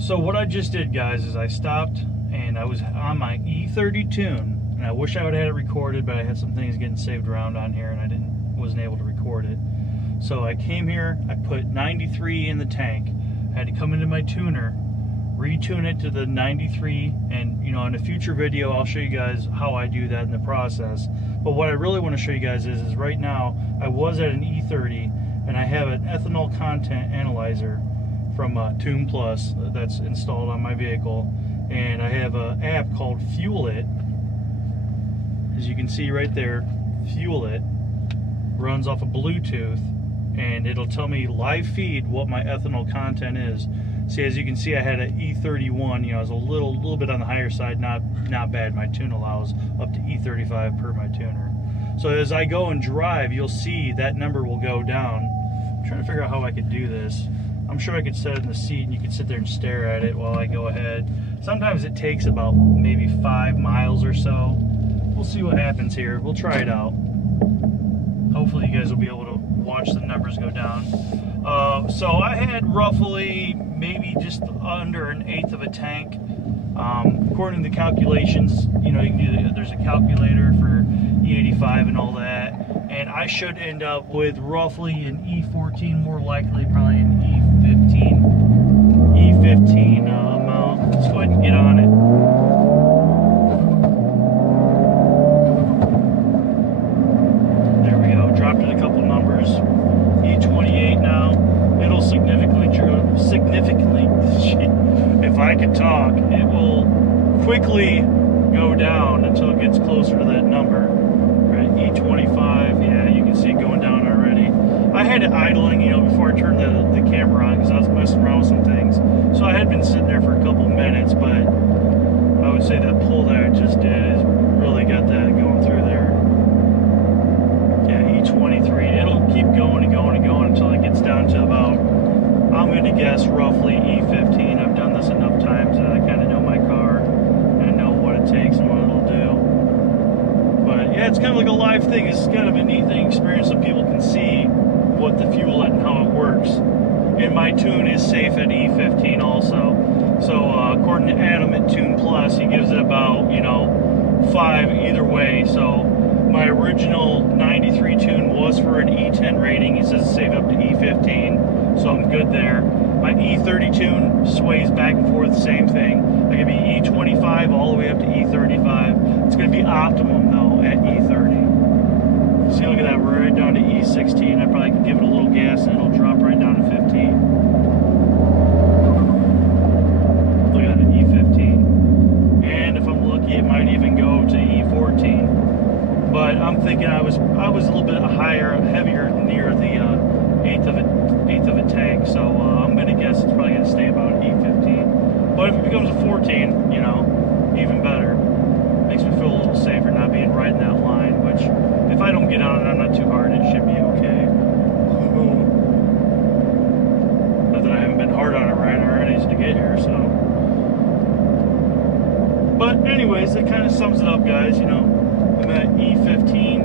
So what I just did, guys, is I stopped and I was on my E30 tune, and I wish I would have had it recorded, but I had some things getting saved around on here and I wasn't able to record it. So I came here, I put 93 in the tank. I had to come into my tuner, retune it to the 93, and you know, in a future video I'll show you guys how I do that in the process. But what I really want to show you guys is right now I was at an E30 and I have an ethanol content analyzer from Tune Plus that's installed on my vehicle, and I have an app called Fuel It. As you can see right there, Fuel It runs off of Bluetooth, and it'll tell me live feed what my ethanol content is. See, as you can see, I had an E31. You know, I was a little bit on the higher side, not bad. My tune allows up to E35 per my tuner. So as I go and drive, you'll see that number will go down. I'm trying to figure out how I could do this. I'm sure I could set it in the seat and you could sit there and stare at it while I go ahead. Sometimes it takes about maybe 5 miles or so. We'll see what happens here. We'll try it out. Hopefully you guys will be able to watch the numbers go down. So I had roughly maybe just under an eighth of a tank. According to the calculations, you know, you can do, there's a calculator for E85 and all that, and I should end up with roughly an E14, more likely probably an E15 amount. Let's go ahead and get on it. There we go. Dropped it a couple numbers. E28 now. It'll significantly, if I could talk, it will quickly go down until it gets closer to that number. Right, E25, yeah, you can see it going down already. I had it idling, you know, before I turned the camera on because I was messing around with some things. So I had been sitting there for a couple minutes, but I would say that pull that I just did has really got that going through there. Yeah, E23, it'll keep going and going and going until it gets down to about, I'm going to guess, roughly E15. I've done this enough times that I kind of know my car and know what it takes and what it'll do. But yeah, it's kind of like a live thing. It's kind of a neat thing experience so people can see what the fuel and how it works. And my tune is safe at E15 also. So according to Adam at Tune Plus, he gives it about, you know, 5 either way. So my original 93 tune was for an E10 rating. He says it's safe up to E15, so I'm good there. My E30 tune sways back and forth, same thing. I can be E25 all the way up to E35. It's going to be optimum though at E30. See, look at that, we're right down to E16. I probably could give it a little gas and it'll drop right down to 15. Look at that, E15. And if I'm lucky, it might even go to E14. But I'm thinking I was a little bit heavier near the eighth of a tank, so I'm gonna guess it's probably gonna stay about E15. But if it becomes a 14, you know, even better. Makes me feel a little safer not being right in that line. Which, if I don't get on it, I'm not too hard. It should be okay. Not that I haven't been hard on it right already to get here, so. But anyways, that kind of sums it up, guys. You know. I'm at E15